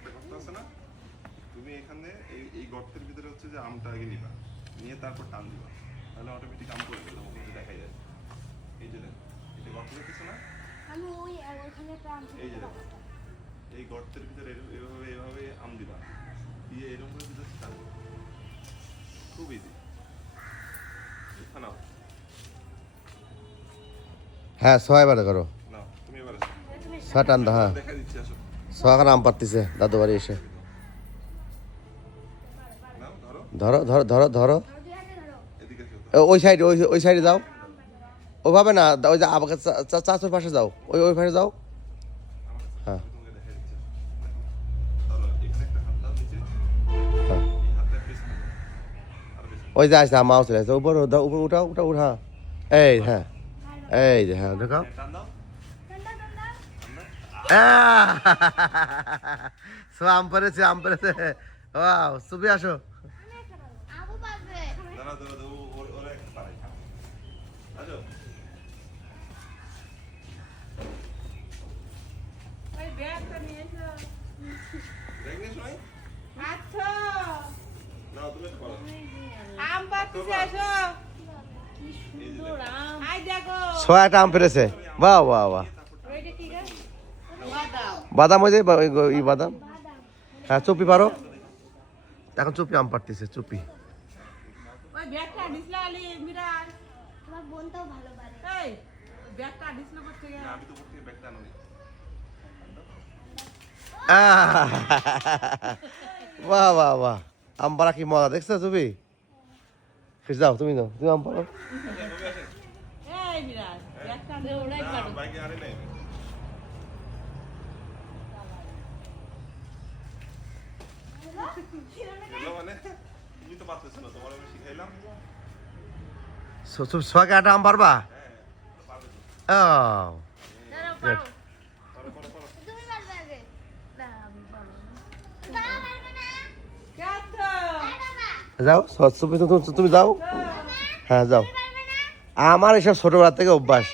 একটা গর্ত আছে না, তুমি এখানে এই গর্তের ভিতরে হচ্ছে যে আমটা আগে নিবা, নিয়ে তারপর টান দিবা, তাহলে অটোমেটিক আম পড়ে যাবে, তখন কিন্তু দেখাই যায়। এই যে দেন, এটা গর্ত দেখতেছো না, আমি ওইখানে টান এই যে দেখো, এই গর্তের ভিতরে এভাবে আম দিবা, দিয়ে এরকম করে দিতে টান, খুব ইজি। নাও হ্যাঁ ছয় বারে করো, নাও তুমি এবার ছয় টান দাও। হ্যাঁ দেখা দিচ্ছি, আসো ছয় করে আম পারতেছে দাদু বাড়ি এসে। নাও, ধরো ধরো ধরো ধরো ধরো, এদিকে এসো, ওই সাইডে ওই সাইডে যাও, ওইভাবে না, ওই যে আমাকে চাচুর পাশে যাও, ওই পাশে যাও। হ্যাঁ তোমাকে দেখা দিচ্ছি, ধরো এখানে একটা হাত দাও নিচে, হ্যাঁ এই হাতটা পেছনে দাও, আর পেছনে ওই যে আসছে মাও চলে আসছে, উপর দাও, উপর উঠাও উঠা উঠা, এই হ্যাঁ এই যে হ্যাঁ দেখাও। টান দাও, আম পেরেছে আম পেরেছে, ওয়াও সুবি আসো। আবু পারবে দাঁড়া দাঁড়া দাঁড়া, ওরা একটা পারে, আসো ওই ব্যাগটা নিয়ে এসো। দেখ নিস ভাই, আচ্ছা, নাও তুমি একটা পারো, আম পাড়তেছে, এসো। কি সুন্দর আম আই দেখো। ছয়টা আম পেরেছে, বাহ বাহ বাহ। ওইটা কি গাছ? বাদাম। বাদাম ওই যে ই বাদাম, বাদাম হ্যাঁ চুপি পারো, এখন চুপি আম পারতেছে চুপি। ওই ব্যাগটা আনিসলা আলি মিরাজ। আমার বোনটাও ভালো পারে এই ব্যাগটা আনিসলা করতে গেল। আমি তো প্রত্যেক ব্যাগটা আনি, বাহ বাহ বাহ, আম পাড়া কি মজা দেখছো চুপি। যাও তুমি যাও, তুমি আম পারো। এই মিরাজ, ব্যাগটা আনি ওরাই না বাইকে আরে নাই, এগুলো মানে তুমি তো পারতেছ না, তোমার আমি শিখাইলাম, ছয়কে আটা আম পারবা। হ্যাঁ তো পারবে তো, ও পারো পারো পারো, তুমি পারবে আগে না আমি পারবো না বাবা পারবে না কাটো। বাবা যাও চুপি তুমি যাও, হ্যাঁ যাও। পারবে না আমার এসব ছোটবেলা থেকে অভ্যাস।